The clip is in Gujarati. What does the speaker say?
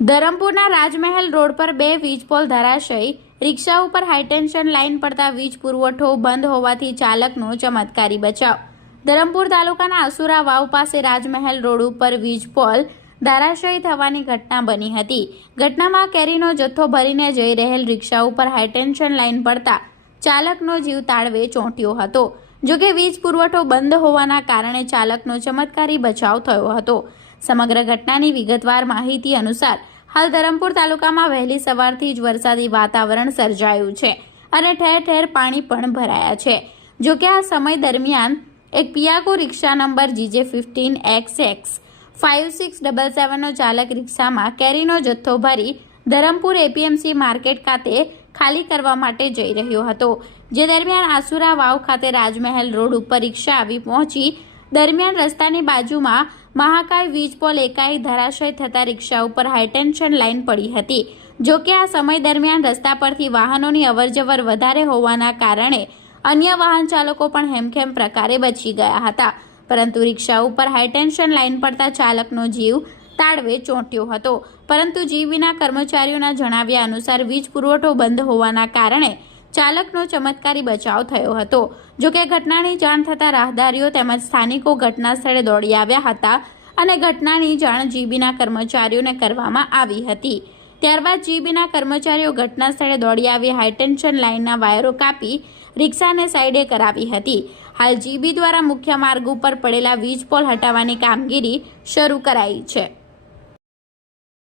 ધરમપુરના રાજમહેલ રોડ પર બે વીજપોલ ધરાશયી, રિક્ષા ઉપર હાઈટેન્શન લાઇન પડતા વીજ પુરવઠો બંધ હોવાથી ચાલકનો ચમત્કારી બચાવ। ધરમપુર તાલુકાના આસુરા વાવ પાસે રાજમહેલ રોડ ઉપર વીજપોલ ધરાશયી થવાની ઘટના બની હતી। ઘટનામાં કેરીનો જથ્થો ભરીને જઈ રહેલ રિક્ષા ઉપર હાઈટેન્શન લાઇન પડતા ચાલકનો જીવ તાળવે ચોંટ્યો હતો। જોકે વીજ પુરવઠો બંધ હોવાના કારણે ચાલકનો ચમત્કારી બચાવ થયો હતો। સમગ્ર ઘટનાની વિગતવાર માહિતી અનુસાર હાલ ધરમપુર તાલુકામાં વહેલી સવારથી જ વરસાદી વાતાવરણ સર્જાયું છે અને ઠેર ઠેર પાણી પણ ભરાયા છે। જોકે આ સમય દરમિયાન એક પિયાકો રિક્ષા નંબર GJ15XX 5677 નો ચાલક રિક્ષામાં કેરીનો જથ્થો ભરી ધરમપુર APMC માર્કેટ ખાતે ખાલી કરવા માટે જઈ રહ્યો હતો। જે દરમિયાન આસુરા વાવ ખાતે રાજમહેલ રોડ ઉપર રિક્ષા આવી પહોંચી દરમિયાન રસ્તાની બાજુમાં મહાકાય વીજપોલ એકાએક ધરાશય થતા રિક્ષા ઉપર હાઈટેન્શન લાઇન પડી હતી। જોકે આ સમય દરમિયાન રસ્તા પરથી વાહનોની અવરજવર વધારે હોવાના કારણે અન્ય વાહન ચાલકો પણ હેમખેમ પ્રકારે બચી ગયા હતા, પરંતુ રિક્ષા ઉપર હાઈટેન્શન લાઇન પડતા ચાલકનો જીવ તાળવે ચોંટ્યો હતો। પરંતુ જીવ વિના કર્મચારીઓના જણાવ્યા અનુસાર વીજ પુરવઠો બંધ હોવાના કારણે ચાલકનો ચમત્કારી બચાવ થયો હતો। જોકે ઘટનાની જાણ થતાં રાહદારીઓ તેમજ સ્થાનિકો ઘટના સ્થળે દોડી આવ્યા હતા અને ઘટનાની જાણ જીબીના કર્મચારીઓને કરવામાં આવી હતી। ત્યારબાદ જીબીના કર્મચારીઓ ઘટના સ્થળે દોડી આવી હાઈટેન્શન લાઇનના વાયરો કાપી રિક્ષાને સાઈડે કરાવી હતી। હાલ જીબી દ્વારા મુખ્ય માર્ગ ઉપર પડેલા વીજ પોલ હટાવવાની કામગીરી શરૂ કરાઈ છે।